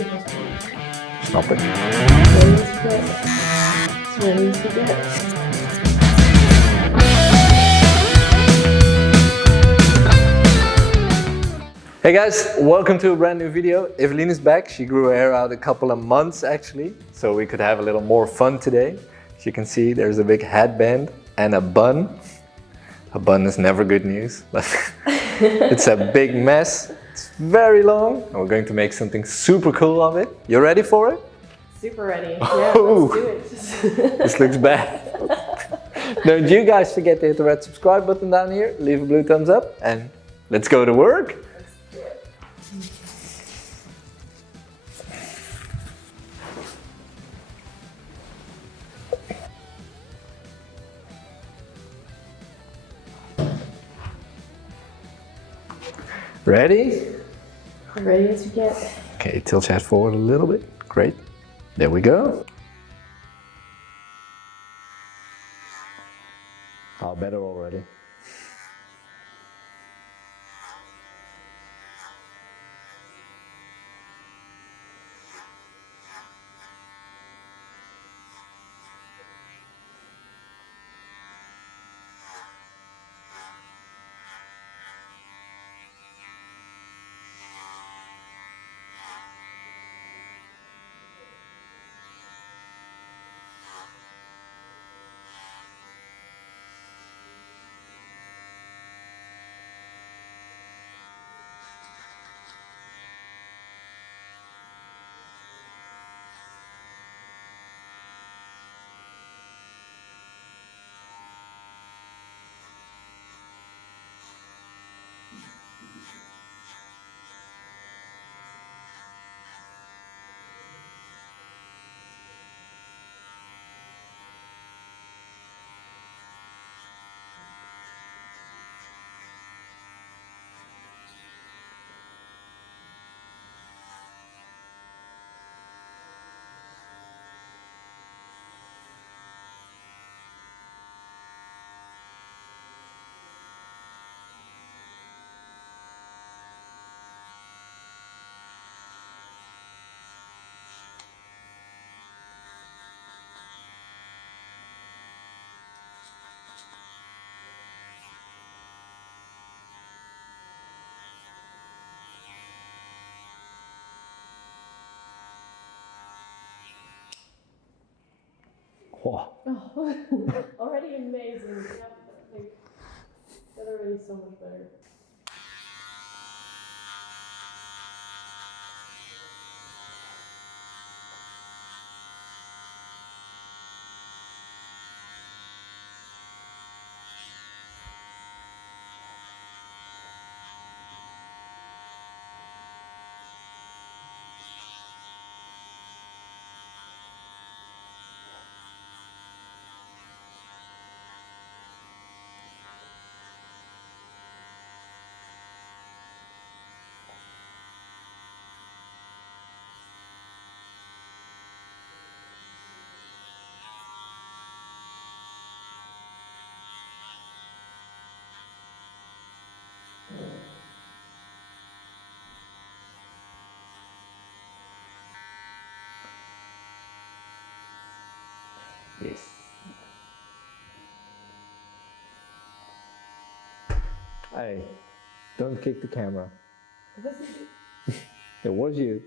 Snap ik. Hey guys, welcome to a brand new video. Evelien is back. She grew her hair out a couple of months actually, so we could have a little more fun today. As you can see, there's a big headband and a bun. A bun is never good news, but it's a big mess. It's very long, and we're going to make something super cool of it. You ready for it? Super ready. Yeah, let's do it. This looks bad. Don't you guys forget to hit the red subscribe button down here, leave a blue thumbs up, and let's go to work. Ready? Ready as you get. Okay, tilt your head forward a little bit. Great. There we go. Oh, better already. Wow. Oh, already amazing. Yeah, I think that already so much better. Yes. Hey, don't kick the camera. It was you.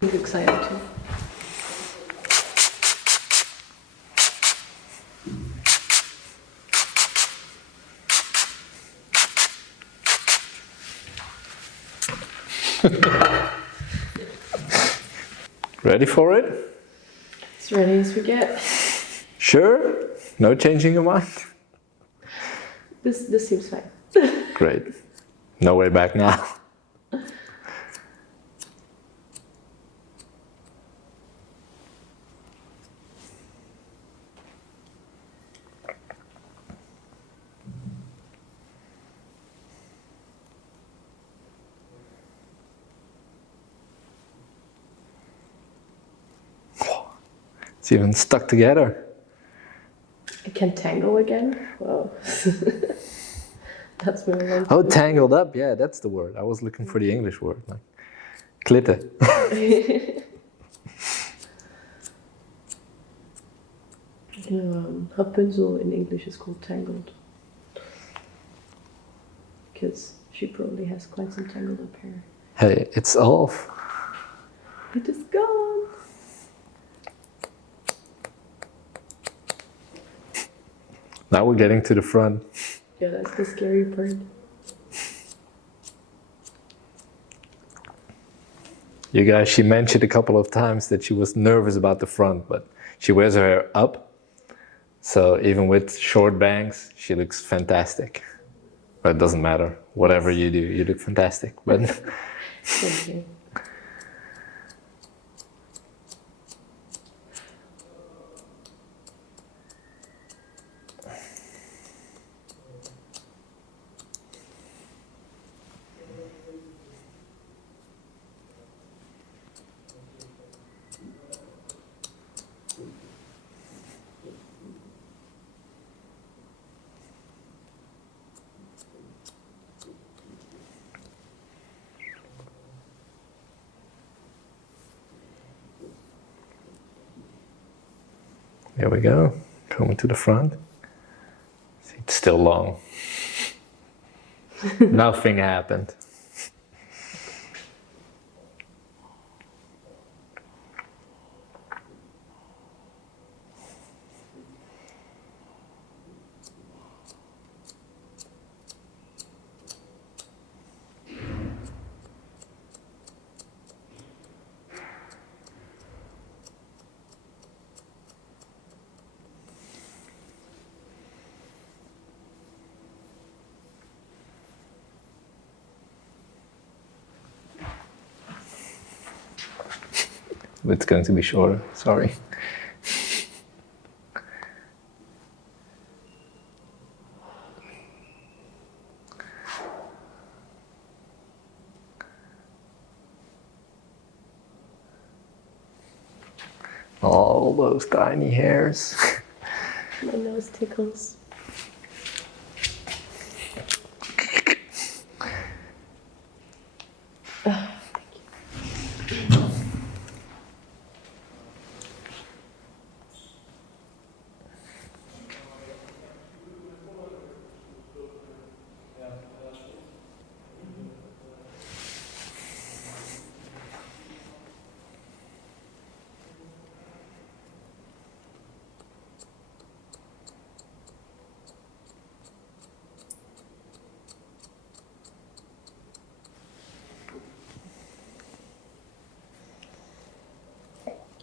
He's excited too. Ready for it? As ready as we get. Sure? No changing your mind? This seems fine. Great. No way back now. It's even stuck together. It can tangle again? Whoa. That's what I want. Oh, tangled up. Yeah, that's the word. I was looking for the English word. Like, clippered. Rapunzel in English is called tangled. Because she probably has quite some tangled up hair. Hey, it's off. It is gone! Now we're getting to the front. Yeah, that's the scary part. You guys, she mentioned a couple of times that she was nervous about the front, but she wears her hair up. So even with short bangs, she looks fantastic. But it doesn't matter. Whatever you do, you look fantastic. But Thank you. here we go. Coming to the front. See, it's still long. Nothing happened. It's going to be shorter, sorry. All those tiny hairs. My nose tickles.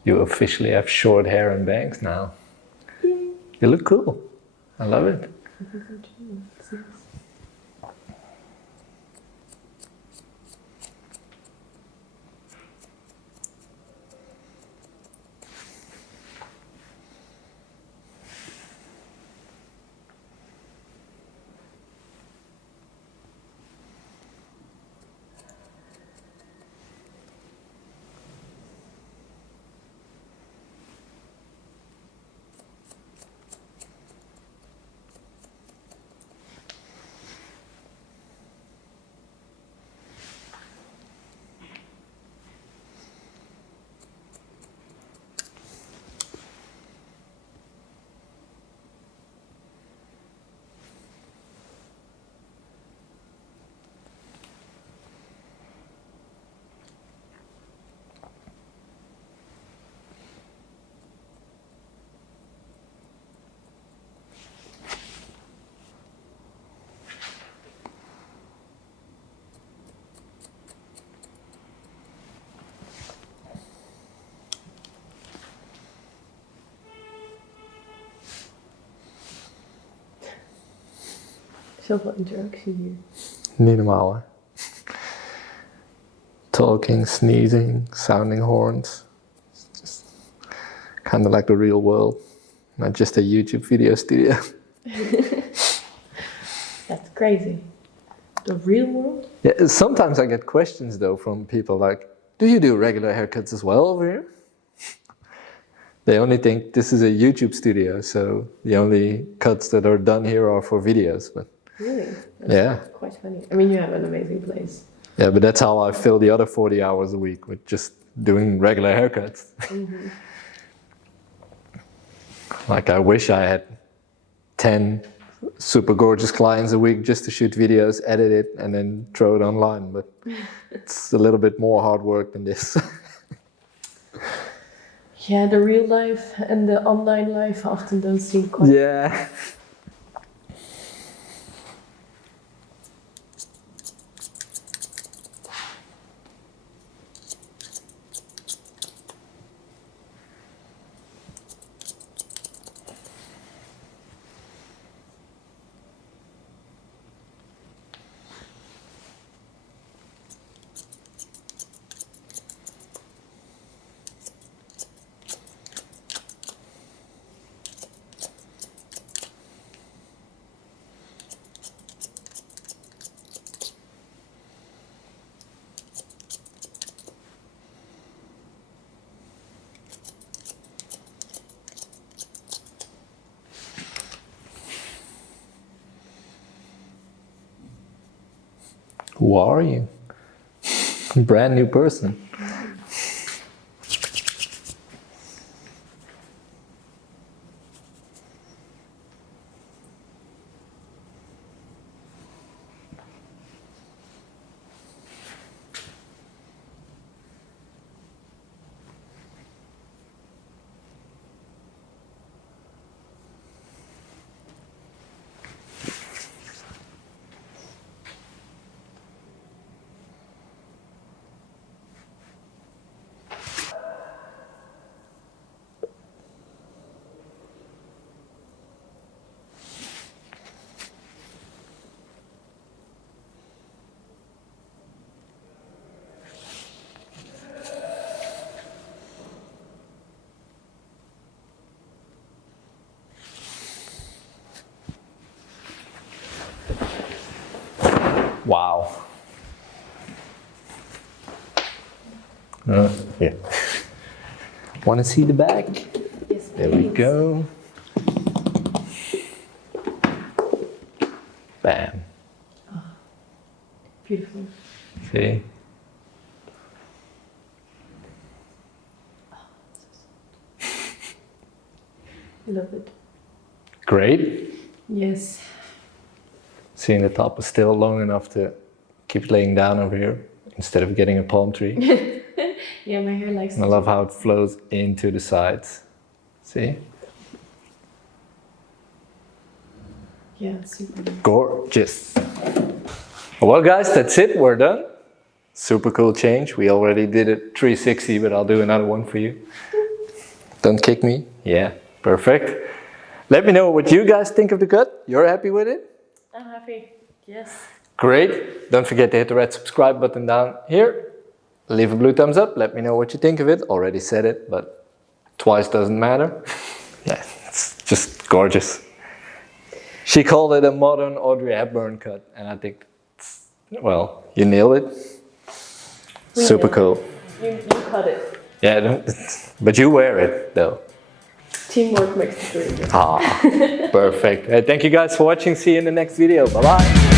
You officially have short hair and bangs now. Yay. You look cool. I love it. I think so too. It's nice. Zoveel interactie hier. Niet normaal, hè? Talking, sneezing, sounding horns. Just kind of like the real world, not just a YouTube video studio. That's crazy. The real world? Yeah, sometimes I get questions though from people like, do you do regular haircuts as well over here? They only think this is a YouTube studio, so the only cuts that are done here are for videos. But Really? That's yeah. quite funny. I mean, you have an amazing place. Yeah, but that's how I fill the other 40 hours a week, with just doing regular haircuts. Mm-hmm. Like I wish I had 10 super gorgeous clients a week just to shoot videos, edit it, and then throw it online. But it's a little bit more hard work than this. Yeah, the real life and the online life often don't seem quite... Yeah. Who are you? Brand new person. Wow. Yeah. Want to see the back? Yes, There we go. Bam. Oh, beautiful. See? I love it. Great. Yes. Seeing the top is still long enough to keep laying down over here instead of getting a palm tree. Yeah, my hair likes And I love how it flows into the sides. See? Yeah, super nice. Gorgeous. Well guys, that's it, we're done. Super cool change. We already did a 360, but I'll do another one for you. Don't kick me. Yeah, perfect. Let me know what you guys think of the cut. You're happy with it? I'm happy. Yes. Great. Don't forget to hit the red subscribe button down here. Leave a blue thumbs up. Let me know what you think of it. Already said it, but twice doesn't matter. Yeah, it's just gorgeous. She called it a modern Audrey Hepburn cut, and I think, well, you nailed it. Super cool. You cut it. Yeah, but you wear it though. Teamwork makes the dream work. Ah, perfect. Hey, thank you guys for watching. See you in the next video. Bye bye.